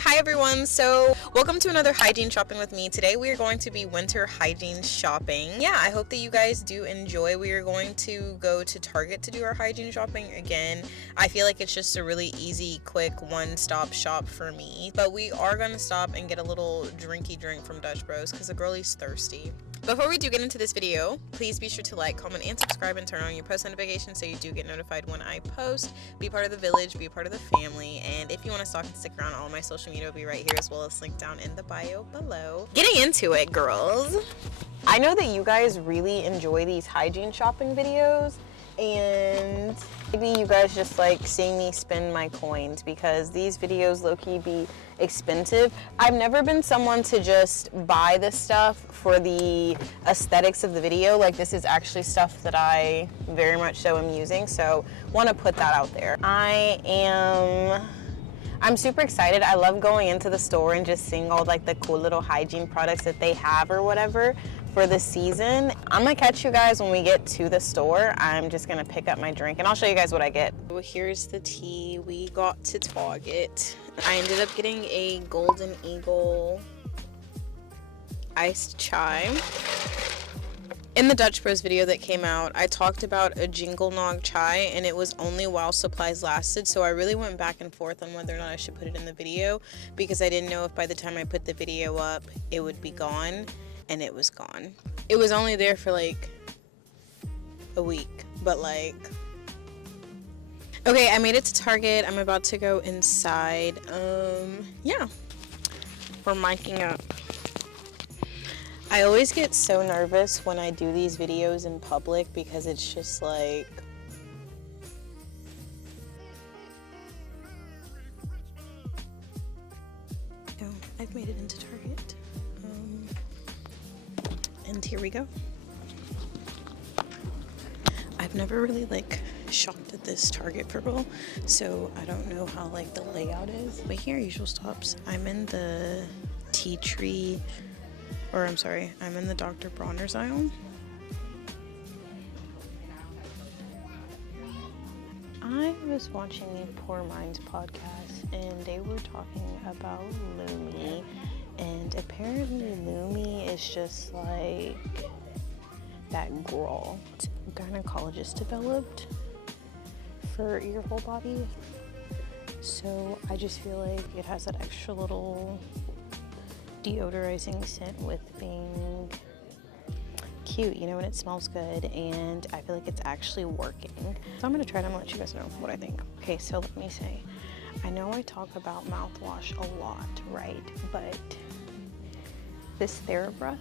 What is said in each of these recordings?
Hi everyone, so welcome to another hygiene shopping with me. Today we are going to be winter hygiene shopping. Yeah, I hope that you guys do enjoy. We are going to go to Target to do our hygiene shopping again. I feel like it's just a really easy, quick, one-stop shop for me. But we are going to stop and get a little drinky drink from Dutch Bros because the girlie's thirsty. Before we do get into this video, please be sure to like, comment, and subscribe and turn on your post notifications so you do get notified when I post. Be part of the village, be a part of the family, and if you want to stalk and stick around, all my social media will be right here as well as linked down in the bio below. Getting into it, girls. I know that you guys really enjoy these hygiene shopping videos, and maybe you guys just like seeing me spend my coins because these videos low-key be expensive. I've never been someone to just buy this stuff for the aesthetics of the video. Like, this is actually stuff that I very much so am using, so want to put that out there. I'm super excited. I love going into the store and just seeing all like the cool little hygiene products that they have or whatever for the season. I'm gonna catch you guys when we get to the store. I'm just gonna pick up my drink and I'll show you guys what I get. Well, here's the tea we got to Target. I ended up getting a Golden Eagle iced chai. In the Dutch Bros video that came out, I talked about a Jingle Nog chai, and it was only while supplies lasted, so I really went back and forth on whether or not I should put it in the video because I didn't know if by the time I put the video up it would be gone, and it was gone. It was only there for like a week, but like... Okay, I made it to Target. I'm about to go inside. Yeah, we're miking up. I always get so nervous when I do these videos in public because it's just like... Oh, I've made it into Target. And here we go. I've never really like shopped at this Target for real, so I don't know how like the layout is. But here, usual stops. I'm in the tea tree, or I'm sorry, I'm in the Dr. Bronner's aisle. I was watching a Poor Minds podcast and they were talking about Lumi, and apparently Lumi is just like that gruel gynecologist developed for your whole body. So I just feel like it has that extra little deodorizing scent with being cute, you know, and it smells good, and I feel like it's actually working. So I'm gonna try it. I'm gonna let you guys know what I think. Okay, so let me say, I know I talk about mouthwash a lot, right? But this Therawair,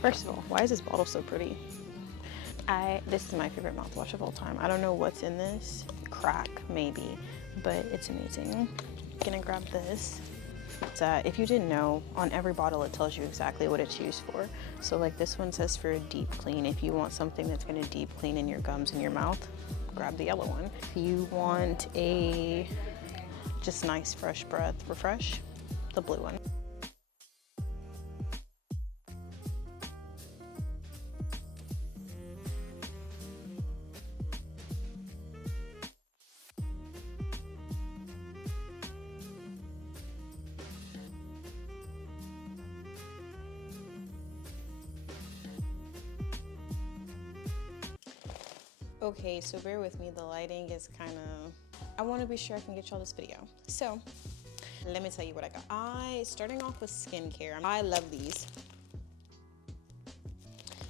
first of all, why is this bottle so pretty? This is my favorite mouthwash of all time. I don't know what's in this, crack maybe, but it's amazing. Gonna grab this. If you didn't know, on every bottle it tells you exactly what it's used for. So like this one says for a deep clean. If you want something that's going to deep clean in your gums and your mouth, grab the yellow one. If you want a just nice fresh breath refresh, the blue one. Okay, so bear with me, the lighting is kind of... I want to be sure I can get y'all this video. So, let me tell you what I got. Starting off with skincare. I love these.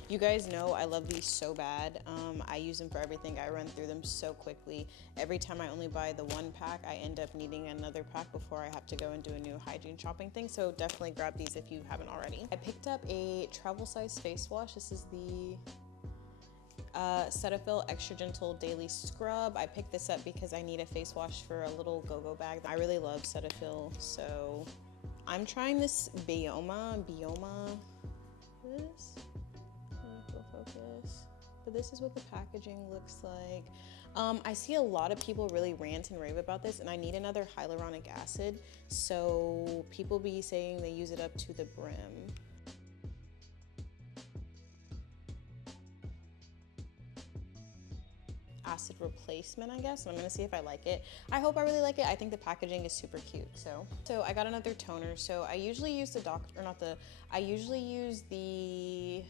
You guys know I love these so bad. I use them for everything. I run through them so quickly. Every time I only buy the one pack, I end up needing another pack before I have to go and do a new hygiene shopping thing. So definitely grab these if you haven't already. I picked up a travel size face wash. This is the Cetaphil Extra Gentle Daily Scrub. I picked this up because I need a face wash for a little go-go bag. I really love Cetaphil, so I'm trying this Bioma, this? Focus. But this is what the packaging looks like. I see a lot of people really rant and rave about this, and I need another hyaluronic acid, so people be saying they use it up to the brim. acid replacement, I guess. And I'm gonna see if I like it. I hope I really like it. I think the packaging is super cute. So I got another toner. So I usually use I usually use the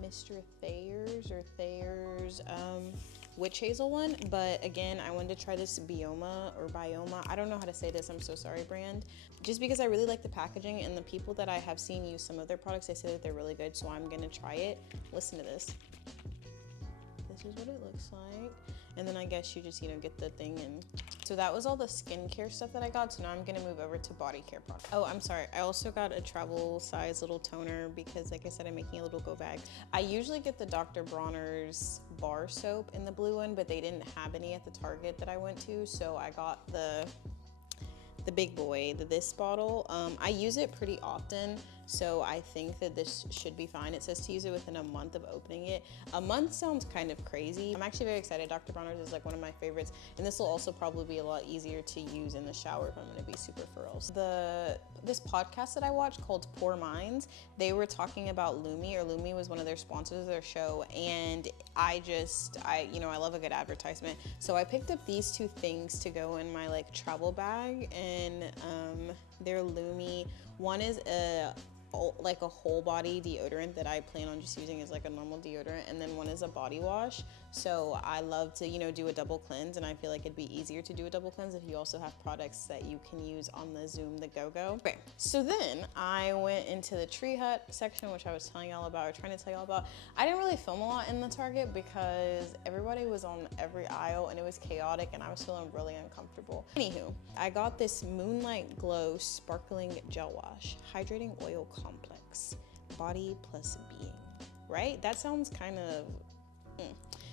Mr. Thayer's witch hazel one, but again, I wanted to try this Bioma, I don't know how to say this, I'm so sorry, brand, just because I really like the packaging, and the people that I have seen use some of their products, they say that they're really good, so I'm gonna try it. Listen to this. This is what it looks like. And then I guess you just, get the thing. And so that was all the skincare stuff that I got. So now I'm gonna move over to body care products. Oh, I'm sorry. I also got a travel size little toner because, like I said, I'm making a little go bag. I usually get the Dr. Bronner's bar soap in the blue one, but they didn't have any at the Target that I went to. So I got the big boy, this bottle. I use it pretty often, so I think that this should be fine. It says to use it within a month of opening it. A month sounds kind of crazy. I'm actually very excited. Dr. Bronner's is like one of my favorites, and this will also probably be a lot easier to use in the shower if I'm gonna be super for real. This podcast that I watched called Poor Minds, they were talking about Lumi, or Lumi was one of their sponsors of their show, and I love a good advertisement. So I picked up these two things to go in my like travel bag, and they're Lumi. One is a whole body deodorant that I plan on just using as like a normal deodorant, and then one is a body wash. So I love to do a double cleanse, and I feel like it'd be easier to do a double cleanse if you also have products that you can use on the Zoom the Go-Go. Okay, so then I went into the Tree Hut section, which I was trying to tell y'all about. I didn't really film a lot in the Target because everybody was on every aisle and it was chaotic, and I was feeling really uncomfortable. Anywho, I got this Moonlight Glow Sparkling Gel Wash Hydrating Oil Complex, body plus being, right? That sounds kind of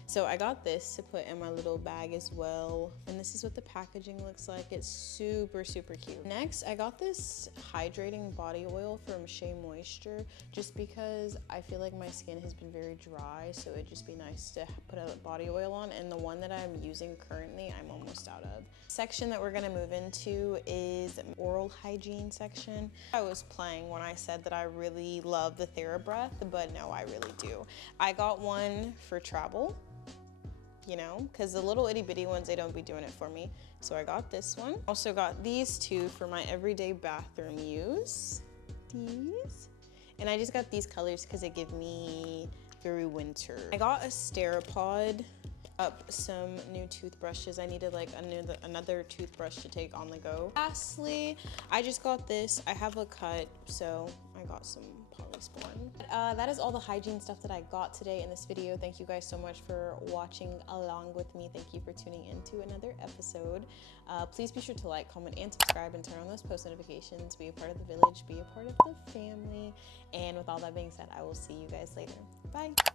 So I got this to put in my little bag as well, and this is what the packaging looks like. It's super cute. Next, I got this hydrating body oil from Shea Moisture, just because I feel like my skin has been very dry, so it'd just be nice to put a body oil on, and the one that I'm using currently I'm almost out of. Section that we're gonna move into is oral hygiene section. I was playing when I said that I really love the TheraBreath, but no, I really do. I got one for travel, because the little itty bitty ones, they don't be doing it for me. So I got this one. Also got these two for my everyday bathroom use. These. And I just got these colors because they give me very winter. I got a Sterapod, some new toothbrushes. I needed like another toothbrush to take on the go. Lastly, I just got this. I have a cut, so I got some Polysporin. That is all the hygiene stuff that I got today in this video. Thank you guys so much for watching along with me. Thank you for tuning into another episode. Please be sure to like, comment, and subscribe, and turn on those post notifications. Be a part of the village, be a part of the family. And with all that being said, I will see you guys later. Bye.